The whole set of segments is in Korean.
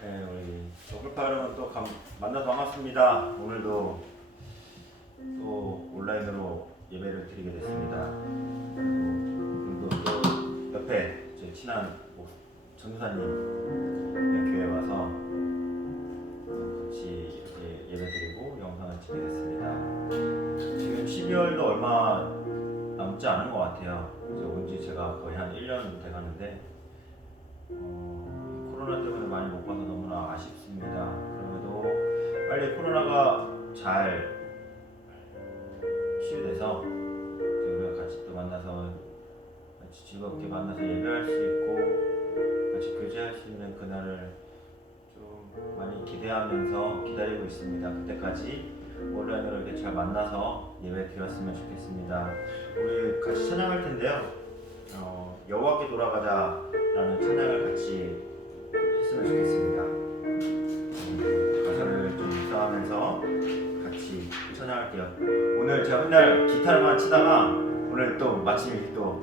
네, 우리 더블파 여러분 또 만나서 반갑습니다. 오늘도 또 온라인으로 예배를 드리게 됐습니다. 오늘도 또 옆에 제 친한 전도사님의 교회에 와서 같이 이렇게 예배 드리고 영상을 찍게 됐습니다. 지금 12월도 얼마 남지 않은 것 같아요. 이제 온지 제가 거의 한 1년 돼가는데 코로나 때문에 많이 못 봐서 너무나 아쉽습니다. 그럼에도 빨리 코로나가 잘 치유돼서 우리가 같이 또 만나서 같이 즐겁게 만나서 예배할 수 있고 같이 교제할 수 있는 그날을 좀 많이 기대하면서 기다리고 있습니다. 그때까지 온라인으로 이렇게 잘 만나서 예배 드렸으면 좋겠습니다. 우리 같이 찬양할 텐데요. 여호와께 돌아가자 라는 찬양을 같이 했으면 좋겠습니다. 가사를 좀 묵상하면서 같이 찬양할게요. 오늘 제가 맨날 기타를만 치다가 오늘 또 마침 또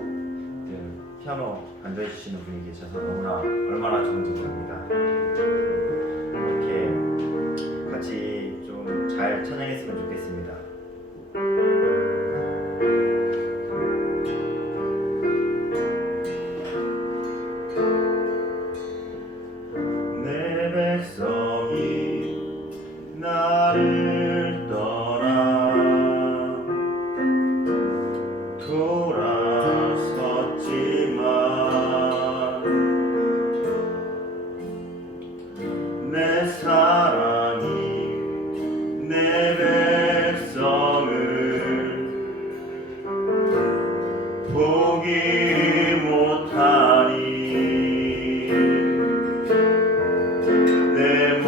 피아노 반주해 주시는 분이 계셔서 너무나 얼마나 좋은지 모릅니다. 이렇게 같이 좀 잘 찬양했으면 좋겠습니다. 내 백성이 나를 떠나 돌아섰지만 내 사랑이 내 백성을 포기 못하니 내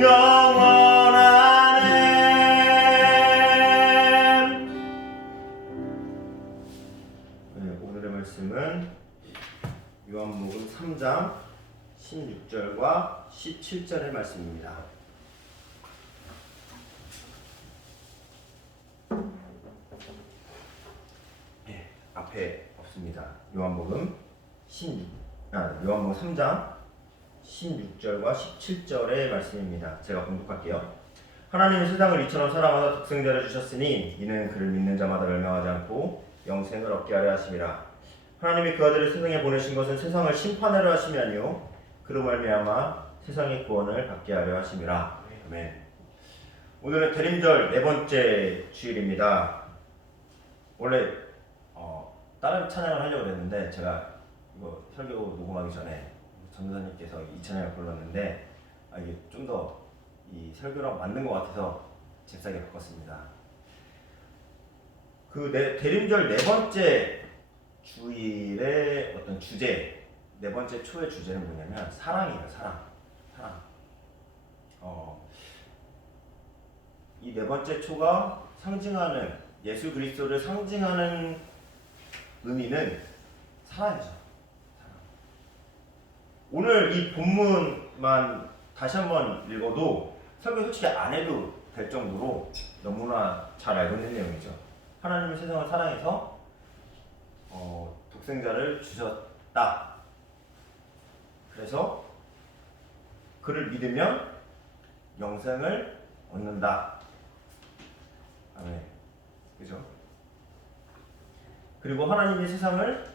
영원하네. 네, 오늘의 말씀은 요한복음 3장 16절과 17절의 말씀입니다. 네, 앞에 없습니다. 요한복음 3장 16절과 17절의 말씀입니다. 제가 공독할게요. 하나님은 세상을 이처럼 사랑하사 독생자를 주셨으니 이는 그를 믿는 자마다 멸망하지 않고 영생을 얻게 하려 하심이라. 하나님이 그 아들을 세상에 보내신 것은 세상을 심판하려 하심이 아니요 그로 말미암아 세상의 구원을 받게 하려 하심이라. 아멘. 오늘은 대림절 네 번째 주일입니다. 원래 다른 찬양을 하려고 했는데 제가 이거 설교 녹음하기 전에 전도사님께서 이 찬양을 불렀는데 이게 좀 더 이 설교랑 맞는 것 같아서 잽싸게 바꿨습니다. 그 대림절 네 번째 주일의 어떤 주제, 네 번째 초의 주제는 뭐냐면 사랑이에요. 사랑. 이 네 번째 초가 상징하는 예수 그리스도를 상징하는 의미는 사랑이죠. 사랑. 오늘 이 본문만 다시 한번 읽어도 설교 솔직히 안 해도 될 정도로 너무나 잘 알고 있는 내용이죠. 하나님은 세상을 사랑해서 독생자를 주셨다. 그래서 그를 믿으면 영생을 얻는다. 아멘. 그죠? 그리고 하나님이 세상을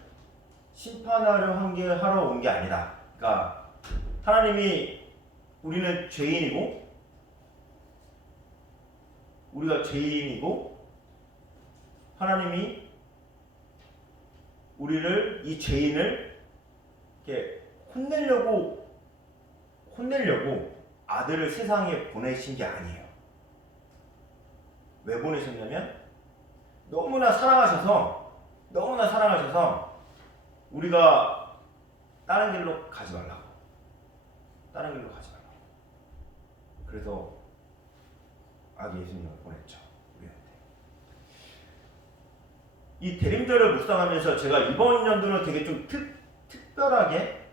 심판하려 하러 온 게 아니다. 그러니까 하나님이 우리가 죄인이고 하나님이 우리를 이 죄인을 이렇게 혼내려고 아들을 세상에 보내신 게 아니에요. 왜 보내셨냐면 너무나 사랑하셔서 우리가 다른 길로 가지 말라고. 그래서 아기 예수님을 보냈죠. 우리한테. 이 대림절을 묵상하면서 제가 이번 연도는 되게 좀 특별하게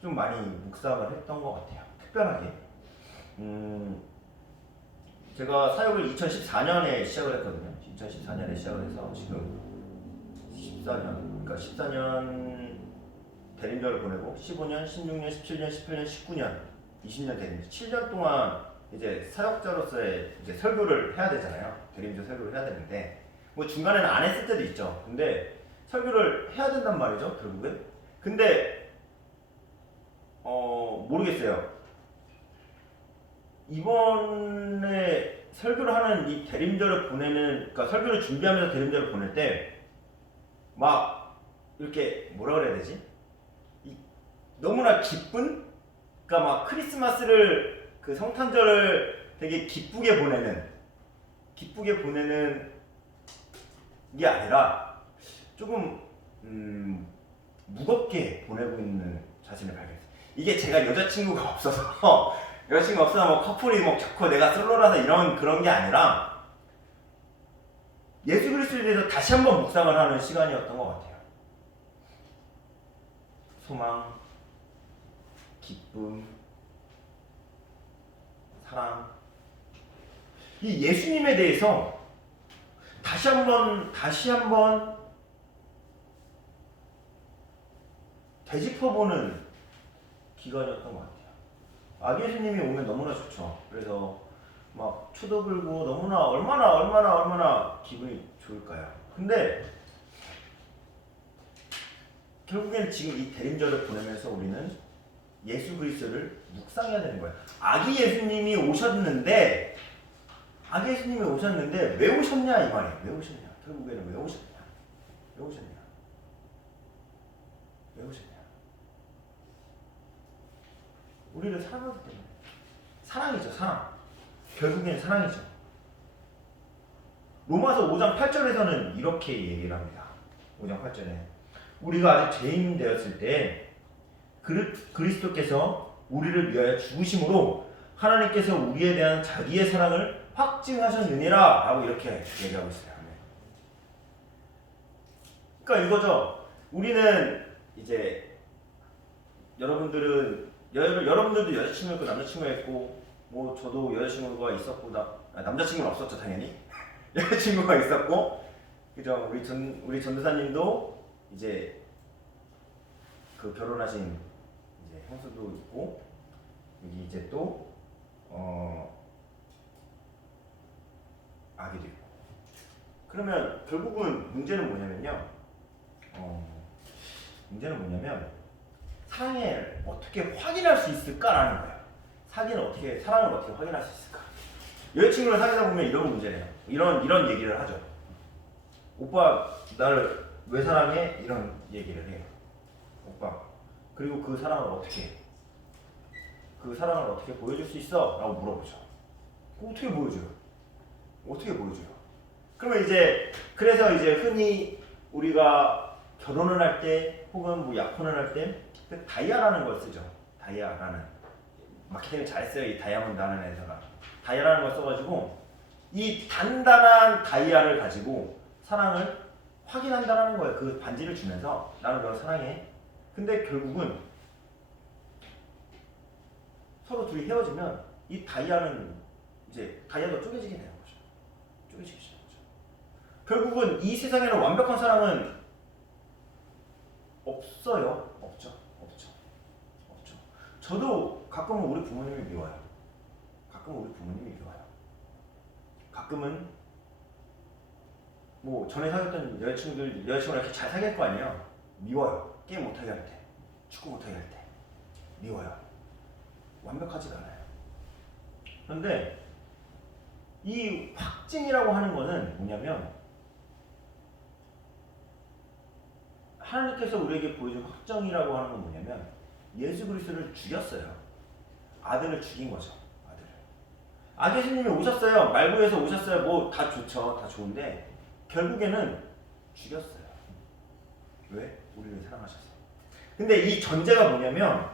좀 많이 묵상을 했던 것 같아요. 특별하게. 제가 사역을 2014년에 시작을 했거든요. 2014년에 시작을 해서 지금 14년, 그러니까 14년 대림절을 보내고 15년, 16년, 17년, 18년, 19년, 20년 대림절 7년 동안 이제 사역자로서의 이제 설교를 해야 되잖아요. 대림절 설교를 해야 되는데 뭐 중간에는 안 했을 때도 있죠. 근데 설교를 해야 된단 말이죠, 결국은. 근데 모르겠어요. 이번에 설교를 하는 이 대림절을 보내는, 그러니까 설교를 준비하면서 대림절을 보낼 때 막 이렇게 뭐라 그래야 되지? 너무나 기쁜? 그러니까 막 크리스마스를 그 성탄절을 되게 기쁘게 보내는 게 아니라 조금 무겁게 보내고 있는 자신을 발견했어요. 이게 제가 여자친구가 없어서 뭐 커플이 뭐 좋고 내가 솔로라서 그런 게 아니라 예수 그리스도에 대해서 다시 한번 묵상을 하는 시간이었던 것 같아요. 소망, 기쁨, 사랑, 이 예수님에 대해서 다시 한번 되짚어보는 기간이었던 것 같아요. 아기 예수님이 오면 너무나 좋죠. 그래서 막 초도 불고 너무나 얼마나 기분이 좋을까요? 근데 결국에는 지금 이 대림절을 보내면서 우리는 예수 그리스도를 묵상해야 되는 거예요. 아기 예수님이 오셨는데 왜 오셨냐 이 말이에요. 왜 오셨냐? 결국에는 왜 오셨냐? 우리를 사랑하기 때문에. 사랑이죠, 사랑. 결국엔 사랑이죠. 로마서 5장 8절에서는 이렇게 얘기를 합니다. 5장 8절에 우리가 아직 죄인 되었을 때 그리스도께서 우리를 위하여 죽으심으로 하나님께서 우리에 대한 자기의 사랑을 확증하셨느니라 라고 이렇게 얘기하고 있어요. 그러니까 이거죠. 우리는 이제 여러분들도 여자친구 있고 남자친구가 있고 뭐 저도 여자친구가 있었고 남자친구는 없었죠 당연히. 여자친구가 있었고 그죠. 우리 전도사님도 이제 그 결혼하신 이제 형수도 있고 여기 이제 또 아기도 있고. 그러면 결국은 문제는 뭐냐면 사랑을 어떻게 확인할 수 있을까라는 거예요. 사랑을 어떻게 확인할 수 있을까? 여자친구를 사귀다 보면 이런 문제네요. 이런 얘기를 하죠. 오빠 나를 왜 사랑해? 이런 얘기를 해요. 오빠. 그리고 그 사랑을 어떻게 보여줄 수 있어? 라고 물어보죠. 어떻게 보여줘요? 그러면 그래서 흔히 우리가 결혼을 할 때 혹은 뭐 약혼을 할 때 다이아라는 걸 쓰죠. 다이아라는 마케팅을 잘했어요. 이 다이아몬드 하는 회사가 다이아라는 걸 써가지고 이 단단한 다이아를 가지고 사랑을 확인한다는 거예요. 그 반지를 주면서 나는 너 사랑해. 근데 결국은 서로 둘이 헤어지면 이 다이아도 쪼개지게 되는 거죠. 결국은 이 세상에는 완벽한 사랑은 없어요. 없죠. 저도 가끔은 우리 부모님이 미워요. 가끔은 뭐 전에 사귀었던 여자친구랑 이렇게 잘 사귈 거 아니에요. 미워요. 게임 못하게 할 때, 축구 못하게 할 때 미워요. 완벽하지가 않아요. 그런데 이 확증이라고 하는 거는 뭐냐면 하나님께서 우리에게 보여준 확정이라고 하는 건 뭐냐면 예수 그리스도를 죽였어요. 아들을 죽인 거죠. 아기 예수님이 오셨어요. 말구에서 오셨어요. 뭐 다 좋죠. 다 좋은데 결국에는 죽였어요. 왜? 우리를 사랑하셔서. 근데 이 전제가 뭐냐면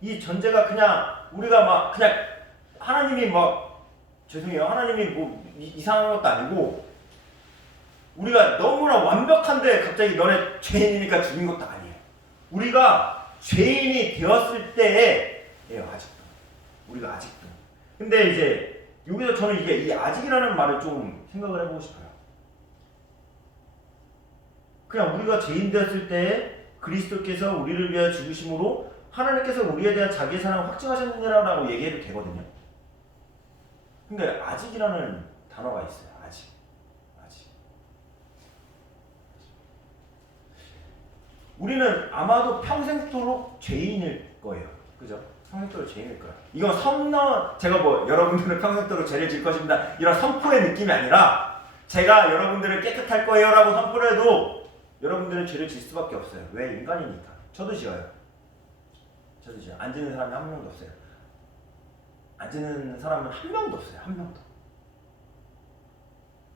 이 전제가 그냥 우리가 그냥 하나님이 죄송해요. 하나님이 뭐 이상한 것도 아니고 우리가 너무나 완벽한데 갑자기 너네 죄인이니까 죽인 것도 아니에요. 우리가 죄인이 되었을 때예요. 우리가 아직도. 근데 여기서 저는 이 아직이라는 말을 좀 생각을 해보고 싶어요. 그냥 우리가 죄인 되었을 때 그리스도께서 우리를 위하여 죽으심으로 하나님께서 우리에 대한 자기의 사랑을 확증하셨느냐라고 얘기해도 되거든요. 근데 아직이라는 단어가 있어요. 아직. 우리는 아마도 평생토록 죄인일 거예요. 그죠? 평생토록 죄인일 거예요. 이건 제가 여러분들은 평생토록 죄를 질 것입니다. 이런 선포의 느낌이 아니라 제가 여러분들을 깨끗할 거예요 라고 선포를 해도 여러분들은 죄를 질 수밖에 없어요. 왜? 인간이니까. 저도 지어요. 안 지는 사람이 한 명도 없어요. 안 지는 사람은 한 명도 없어요. 한 명도.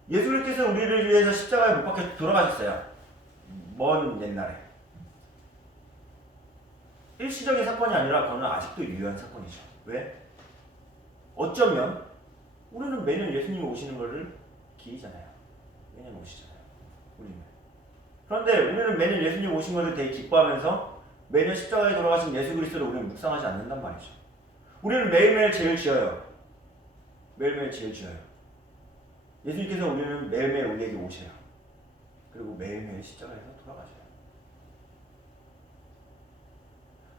예수님께서 우리를 위해서 십자가에 못 박혀 돌아가셨어요. 먼 옛날에. 일시적인 사건이 아니라 그거는 아직도 유효한 사건이죠. 왜? 어쩌면 우리는 매년 예수님이 오시는 것을 기리잖아요. 매년 오시잖아요. 그런데 우리는 매년 예수님 오신 것을 되게 기뻐하면서 매년 십자가에 돌아가신 예수 그리스도를 우리는 묵상하지 않는단 말이죠. 우리는 매일매일 죄를 지어요. 예수님께서 우리는 매일매일 우리에게 오셔요. 그리고 매일매일 십자가에서 돌아가셔요.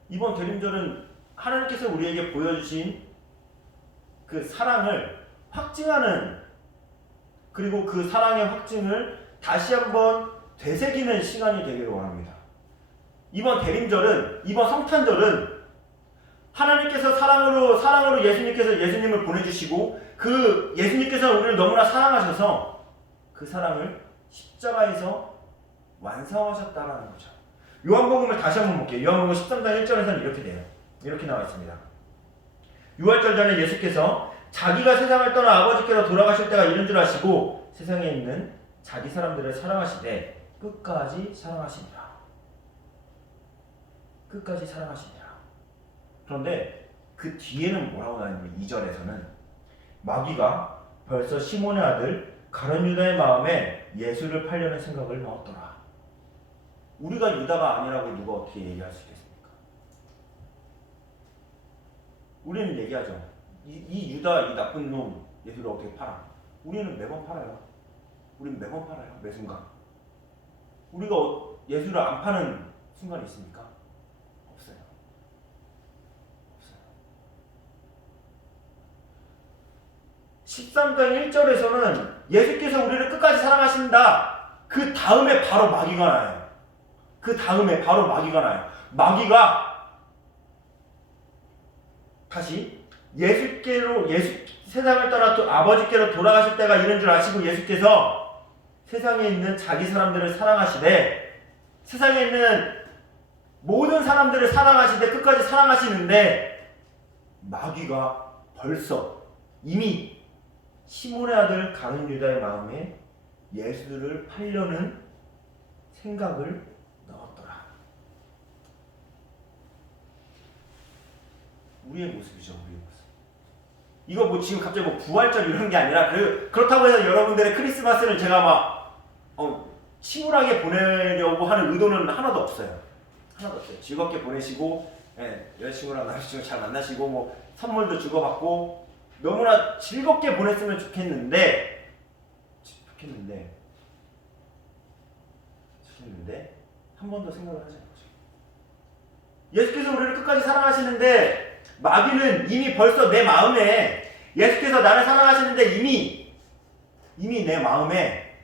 이번 대림절은 하나님께서 우리에게 보여주신 그 사랑을 확증하는, 그리고 그 사랑의 확증을 다시 한번 되새기는 시간이 되기를 원합니다. 이번 대림절은, 이번 성탄절은 하나님께서 사랑으로 예수님을 보내주시고 그 예수님께서 우리를 너무나 사랑하셔서 그 사랑을 십자가에서 완성하셨다라는 거죠. 요한복음을 다시 한번 볼게요. 요한복음 13장 1절에서는 이렇게 돼요. 이렇게 나와 있습니다. 6월절 전에 예수께서 자기가 세상을 떠나 아버지께로 돌아가실 때가 이른 줄 아시고 세상에 있는 자기 사람들을 사랑하시되 끝까지 사랑하시니라. 그런데 그 뒤에는 뭐라고 나냐면 2절에서는 마귀가 벌써 시몬의 아들 가룟 유다의 마음에 예수를 팔려는 생각을 넣었더라. 우리가 유다가 아니라고 누가 어떻게 얘기할 수 있겠습니까? 우리는 얘기하죠. 이 유다 이 나쁜 놈 예수를 어떻게 팔아? 우리는 매번 팔아요. 우리는 매번 팔아요. 매 순간. 우리가 예수를 안 파는 순간이 있습니까? 없어요. 없어요. 13장 1절에서는 예수께서 우리를 끝까지 사랑하신다. 그 다음에 바로 마귀가 나요. 그 다음에 바로 마귀가 나요. 마귀가 다시 세상을 떠나 또 아버지께로 돌아가실 때가 이른 줄 아시고 예수께서 세상에 있는 자기 사람들을 사랑하시되 세상에 있는 모든 사람들을 사랑하시되 끝까지 사랑하시는데 마귀가 벌써 이미 시몬의 아들 가룟 유다의 마음에 예수를 팔려는 생각을 넣었더라. 우리의 모습이죠. 우리의 모습. 이거 뭐 지금 갑자기 뭐 부활절 이런 게 아니라 그렇다고 해서 여러분들의 크리스마스를 제가 막 침울하게 보내려고 하는 의도는 하나도 없어요. 하나도 없어요. 즐겁게 보내시고 여자친구랑 남자친구 잘 만나시고 뭐 선물도 주고받고 너무나 즐겁게 보냈으면 좋겠는데 한 번 더 생각을 하자는 거죠. 예수께서 우리를 끝까지 사랑하시는데 마귀는 이미 벌써 내 마음에 예수께서 나를 사랑하시는데 이미 내 마음에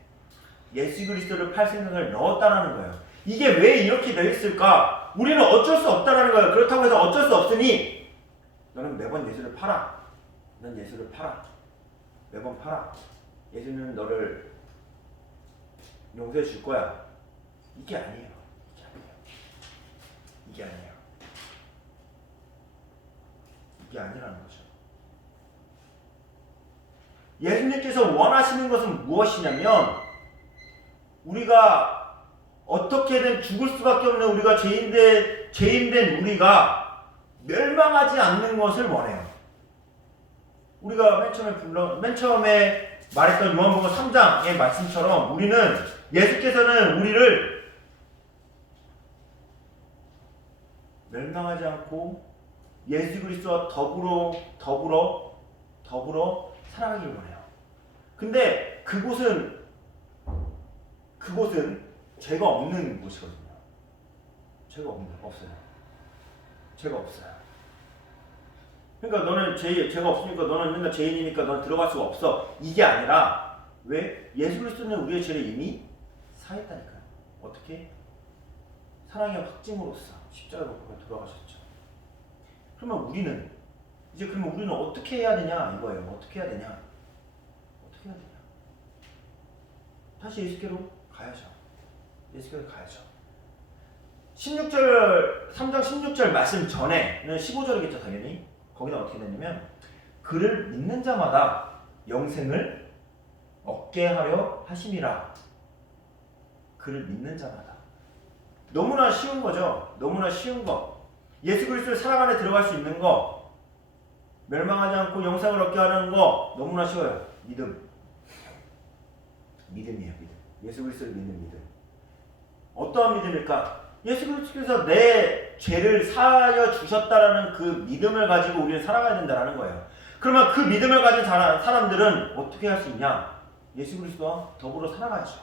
예수 그리스도를 팔 생각을 넣었다라는 거예요. 이게 왜 이렇게 되어 있을까? 우리는 어쩔 수 없다라는 거예요. 그렇다고 해서 어쩔 수 없으니 너는 매번 예수를 팔아. 넌 예수를 팔아. 매번 팔아. 예수는 너를 용서해 줄 거야. 이게 아니에요. 이게 아니라는 거죠. 예수님께서 원하시는 것은 무엇이냐면 우리가 어떻게든 죽을 수밖에 없는 우리가 죄인된 우리가 멸망하지 않는 것을 원해요. 우리가 맨 처음에 말했던 요한복음 3장의 말씀처럼 우리는 예수께서는 우리를 멸망하지 않고 예수 그리스도와 더불어 살아가기를 원해요. 근데 그곳은 죄가 없는 곳이거든요. 죄가 없어요. 그러니까 너는 죄가 없으니까 너는 맨날 죄인이니까 너는 들어갈 수가 없어. 이게 아니라 왜? 예수 그리스도는 우리의 죄를 이미 사했다니까요. 어떻게? 사랑의 확증으로써 십자가로 돌아가셨죠. 그러면 우리는 어떻게 해야 되냐 이거예요. 어떻게 해야 되냐? 다시 예수께로 가야죠. 3장 16절 말씀 전에는 15절이겠죠 당연히. 거기는 어떻게 되냐면 그를 믿는 자마다 영생을 얻게 하려 하심이라. 그를 믿는 자마다. 너무나 쉬운 거죠. 너무나 쉬운 거. 예수 그리스도의 사랑 안에 들어갈 수 있는 거, 멸망하지 않고 영생을 얻게 하는 거 너무나 쉬워요. 믿음이에요. 예수 그리스도를 믿는 믿음. 어떠한 믿음일까? 예수 그리스도께서 내 죄를 사하여 주셨다라는 그 믿음을 가지고 우리는 살아가야 된다는 거예요. 그러면 그 믿음을 가진 사람들은 어떻게 할 수 있냐? 예수 그리스도와 더불어 살아가야죠.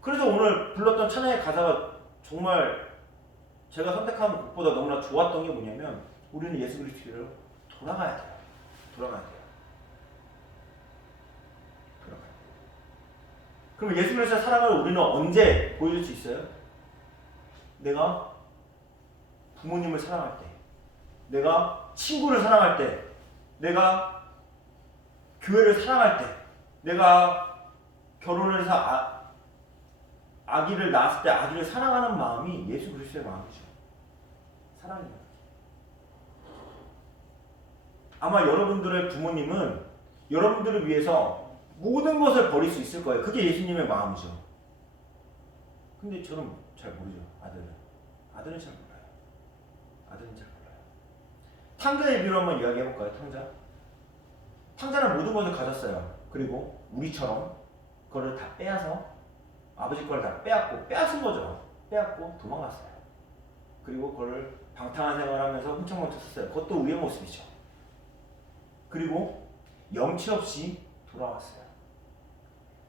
그래서 오늘 불렀던 찬양의 가사가 정말 제가 선택한 곡보다 너무나 좋았던 게 뭐냐면 우리는 예수 그리스도로 돌아가야 돼요. 그럼 예수 그리스도의 사랑을 우리는 언제 보여줄 수 있어요? 내가 부모님을 사랑할 때, 내가 친구를 사랑할 때, 내가 교회를 사랑할 때, 내가 결혼을 해서 아기를 낳았을 때 아기를 사랑하는 마음이 예수 그리스도의 마음이죠. 사랑이에요. 아마 여러분들의 부모님은 여러분들을 위해서 모든 것을 버릴 수 있을 거예요. 그게 예수님의 마음이죠. 근데 저는 잘 모르죠. 아들은 잘 몰라요. 아들은 잘 몰라요. 탕자의 비유로 한번 이야기해볼까요? 탕자는 모든 것을 가졌어요. 그리고 우리처럼 그거를 다 빼앗아 아버지 거를 다 빼앗은 거죠. 빼앗고 도망갔어요. 그리고 그거를 방탕한 생활하면서 훔쳐먹쳐 썼어요. 그것도 우리의 모습이죠. 그리고 염치 없이 돌아왔어요.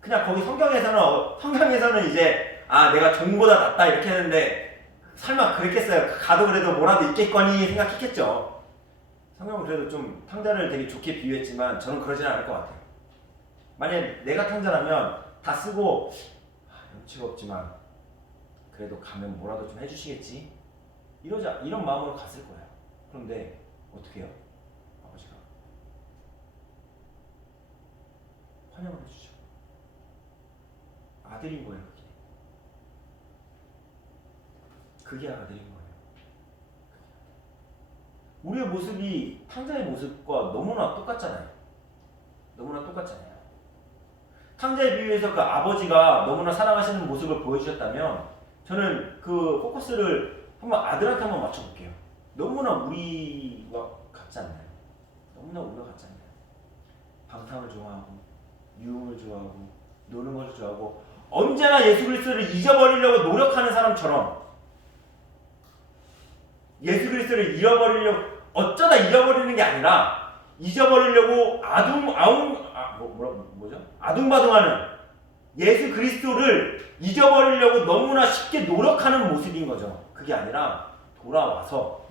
그냥 거기 성경에서는 이제 내가 종보다 낫다 이렇게 했는데 설마 그랬겠어요. 가도 그래도 뭐라도 있겠거니 생각했겠죠. 성경은 그래도 좀 탕자를 되게 좋게 비유했지만 저는 그러지는 않을 것 같아요. 만약에 내가 탕자라면 다 쓰고 염치가 없지만 그래도 가면 뭐라도 좀 해주시겠지? 이런 마음으로 갔을 거예요. 그런데 어떻게 해요? 아버지가 환영을 해주죠. 아들인 거예요. 그게 아들인 거예요. 우리의 모습이 탕자의 모습과 너무나 똑같잖아요. 탕자의 비유에서 그 아버지가 너무나 사랑하시는 모습을 보여주셨다면 저는 그 포커스를 아들한테 한번 맞춰볼게요. 너무나 우리와 같지 않나요? 방탕을 좋아하고 유흥을 좋아하고 노는 것을 좋아하고 언제나 예수 그리스도를 잊어버리려고 노력하는 사람처럼 예수 그리스도를 어쩌다 잃어버리는 게 아니라 잊어버리려고 아둥바둥하는 예수 그리스도를 잊어버리려고 너무나 쉽게 노력하는 모습인 거죠. 그게 아니라 돌아와서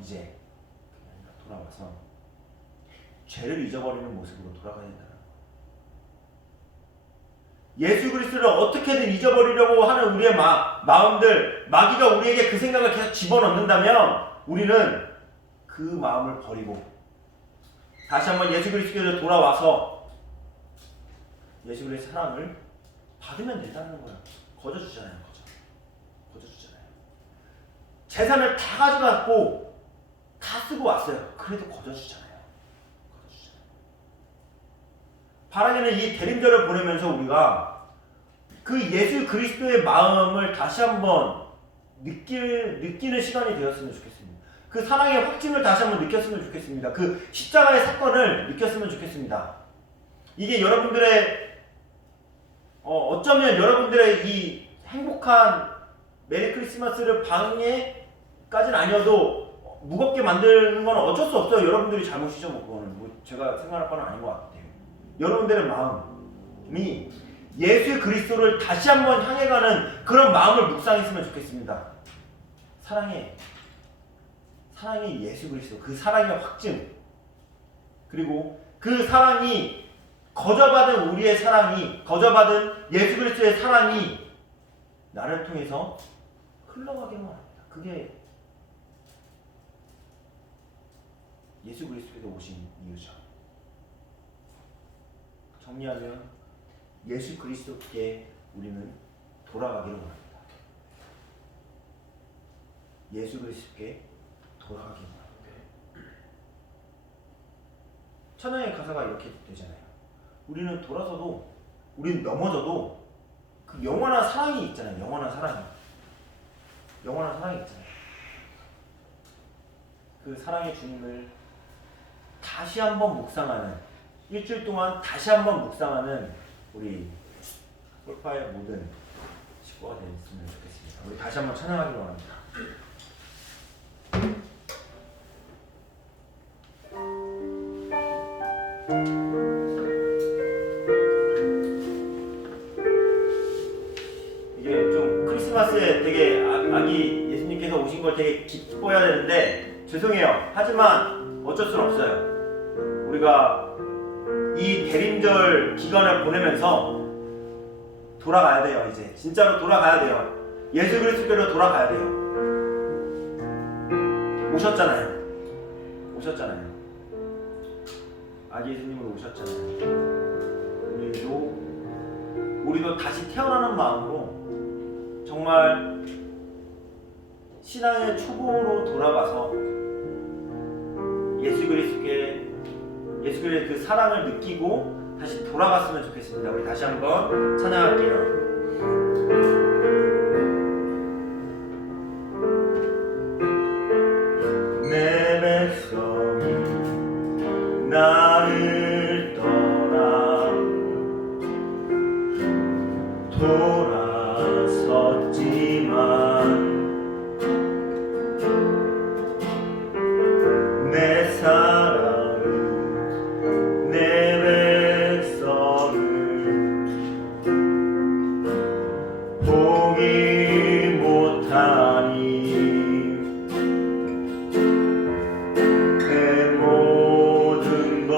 죄를 잊어버리는 모습으로 돌아가야 된다는 거예요. 예수 그리스도를 어떻게든 잊어버리려고 하는 우리의 마음들, 마귀가 우리에게 그 생각을 계속 집어넣는다면 우리는 그 마음을 버리고 다시 한번 예수 그리스도로 돌아와서 예수 그리스도의 사랑을 받으면 된다는 거예요. 거저주잖아요. 재산을 다 가져갔고 다 쓰고 왔어요. 그래도 거저주잖아요. 바라기는 이 대림절을 보내면서 우리가 그 예수 그리스도의 마음을 다시 한번 느끼는 시간이 되었으면 좋겠습니다. 그 사랑의 확증을 다시 한번 느꼈으면 좋겠습니다. 그 십자가의 사건을 느꼈으면 좋겠습니다. 이게 여러분들의 어쩌면 여러분들의 이 행복한 메리 크리스마스를 방해까지는 아니어도 무겁게 만드는 건 어쩔 수 없어요. 여러분들이 잘못이죠. 그거는 제가 생각할 건 아닌 것 같아요. 여러분들의 마음이 예수 그리스도를 다시 한번 향해가는 그런 마음을 묵상했으면 좋겠습니다. 사랑의 예수 그리스도, 그 사랑의 확증, 그리고 그 사랑이 거저받은 우리의 사랑이, 거저받은 예수 그리스도의 사랑이 나를 통해서 흘러가기만 합니다. 그게 예수 그리스도께서 오신 이유죠. 정리하면 예수 그리스도께 우리는 돌아가기를 원합니다. 예수 그리스도께 돌아가기를 원합니다. 찬양의 가사가 이렇게 되잖아요. 우리는 돌아서도, 우리는 넘어져도 그 영원한 사랑이 있잖아요. 영원한 사랑이 있잖아요. 그 사랑의 주님을 다시 한번 묵상하는, 일주일 동안 다시 한번 묵상하는 우리 골파의 모든 식구가 되었으면 좋겠습니다. 우리 다시 한번 찬양하기를 원합니다. 이게 좀 크리스마스에 되게 아기 예수님께서 오신 걸 되게 기뻐해야 되는데 죄송해요. 하지만 어쩔 수는 없어요. 우리가 이 대림절 기간을 보내면서 돌아가야 돼요. 이제 진짜로 돌아가야 돼요. 예수 그리스도께로 돌아가야 돼요. 오셨잖아요. 아기 예수님으로 오셨잖아요. 우리도 다시 태어나는 마음으로 정말 신앙의 초보로 돌아가서 예수 그리스도의 그 사랑을 느끼고 다시 돌아갔으면 좋겠습니다. 우리 다시 한번 찬양할게요. 돌아섰지만 내 사랑은 내 백성을 보기 못하니 내 모든 것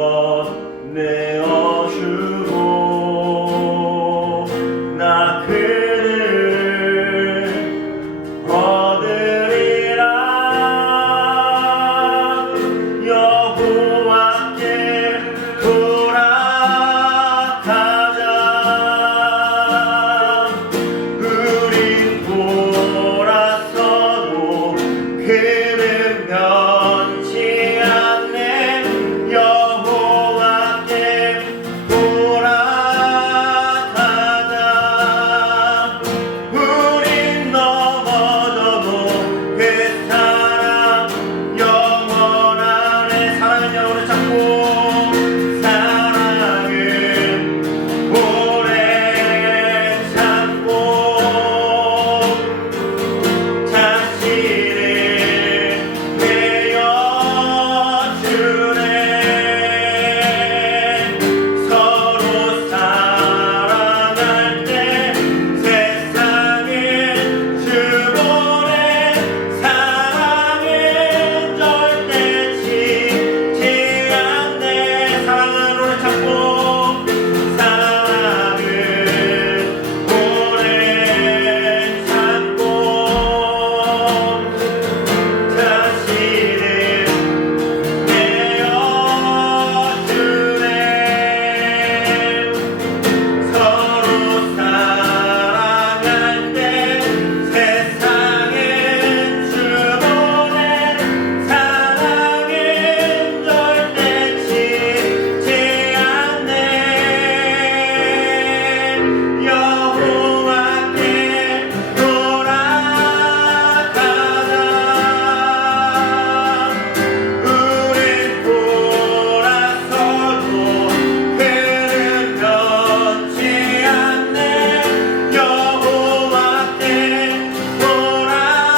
내어주고 나 그를 얻으리라. 여호와께 돌아가자. 우린 돌아서도 그는 변치 않네. 여호와께 돌아가자. 우린 넘어져도 그 사랑 영원하네. 사랑은 영원을 찾고 사랑은 오래 참고 자신을 내어주네. 서로 사랑할 때 세상은 주보내. 사랑은 절대 지지 않네. 사랑은 오래 참고 사랑은 오래 참고 자신을 내어주네. 서로 사랑할 때 세상은 주보내. 사랑은 절대 지지 않네. 여호와께 돌아가자. 우린 돌아서도 그는 변치 않네. 여호와께 돌아가자.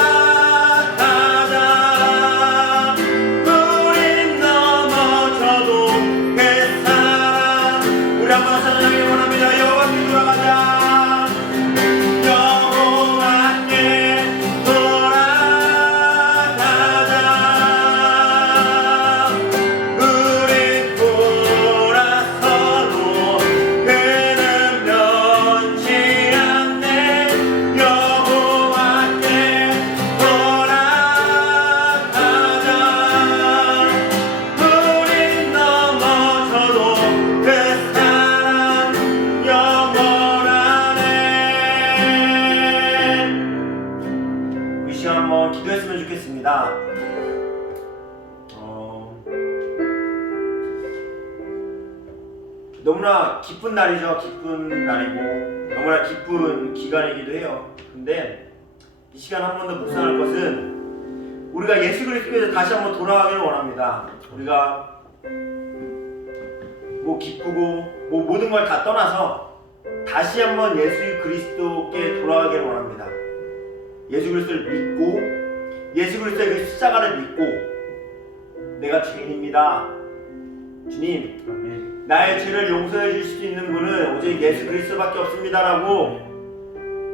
우린 넘어져도 그 사랑 우리 한번 찬양하기 원합니다. 여호와께 돌아가자. 여호와께 돌아가자. 우린 돌아서도 그는 변치 않네. 여호와께 돌아가자. 우린 넘어져도 그 사랑 영원하네. 이 시간 한번 기도했으면 좋겠습니다. 너무나 기쁜 날이죠. 기쁜 날이고 너무나 기쁜 기간이기도 해요. 근데 이 시간 한 번 더 묵상할 것은 우리가 예수 그리스도에서 다시 한번 돌아가기를 원합니다. 우리가 뭐 기쁘고 뭐 모든 걸 다 떠나서 다시 한번 예수 그리스도께 돌아가기를 원합니다. 예수 그리스도를 믿고 예수 그리스도의 그 십자가를 믿고 내가 죄인입니다. 주님, 나의 죄를 용서해 주실 수 있는 분은 오직 예수 그리스도밖에 없습니다라고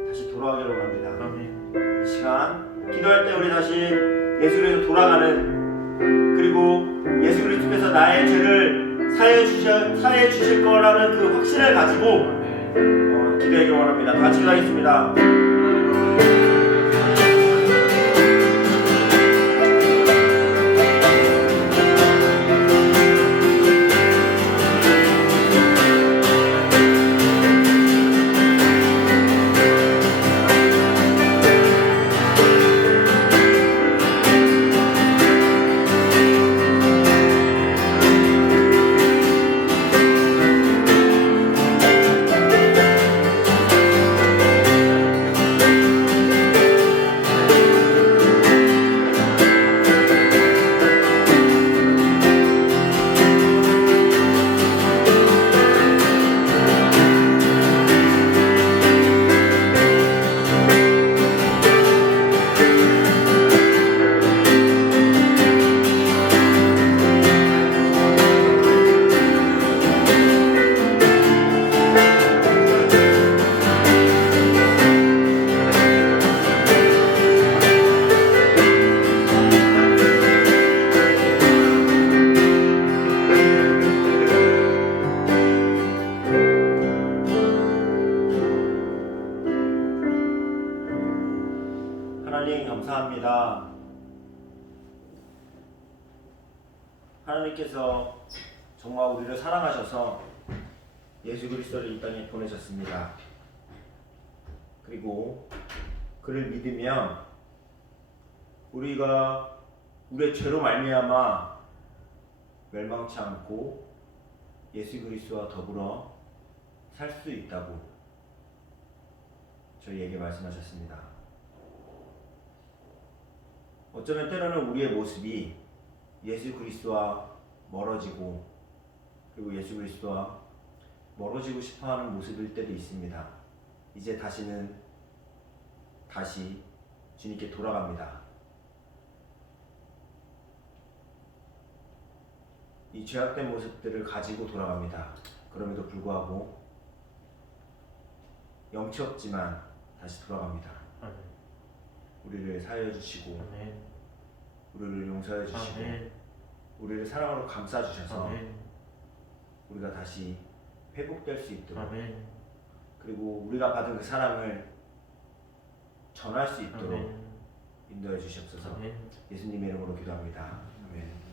다시 돌아가기를 원합니다. 이 시간 기도할 때 우리 다시 예수 그리스도 돌아가는, 그리고 예수 그리스도께서 나의 죄를 사해 주실 거라는 그 확신을 가지고 기도하기를 원합니다. 다 같이 기도하겠습니다. 하나님께서 정말 우리를 사랑하셔서 예수 그리스도를 이 땅에 보내셨습니다. 그리고 그를 믿으면 우리가 우리의 죄로 말미암아 멸망치 않고 예수 그리스도와 더불어 살 수 있다고 저희에게 말씀하셨습니다. 어쩌면 때로는 우리의 모습이 예수 그리스도와 멀어지고 그리고 예수 그리스도와 멀어지고 싶어하는 모습일 때도 있습니다. 이제 다시 주님께 돌아갑니다. 이 죄악된 모습들을 가지고 돌아갑니다. 그럼에도 불구하고 영치 없지만 다시 돌아갑니다. 아멘. 우리를 사하여 주시고 아멘. 우리를 용서해 주시고 아멘. 우리를 사랑으로 감싸 주셔서 아멘. 우리가 다시 회복될 수 있도록 아멘. 그리고 우리가 받은 그 사랑을 전할 수 있도록 아멘. 인도해 주시옵소서. 아멘. 예수님의 이름으로 기도합니다. 아멘.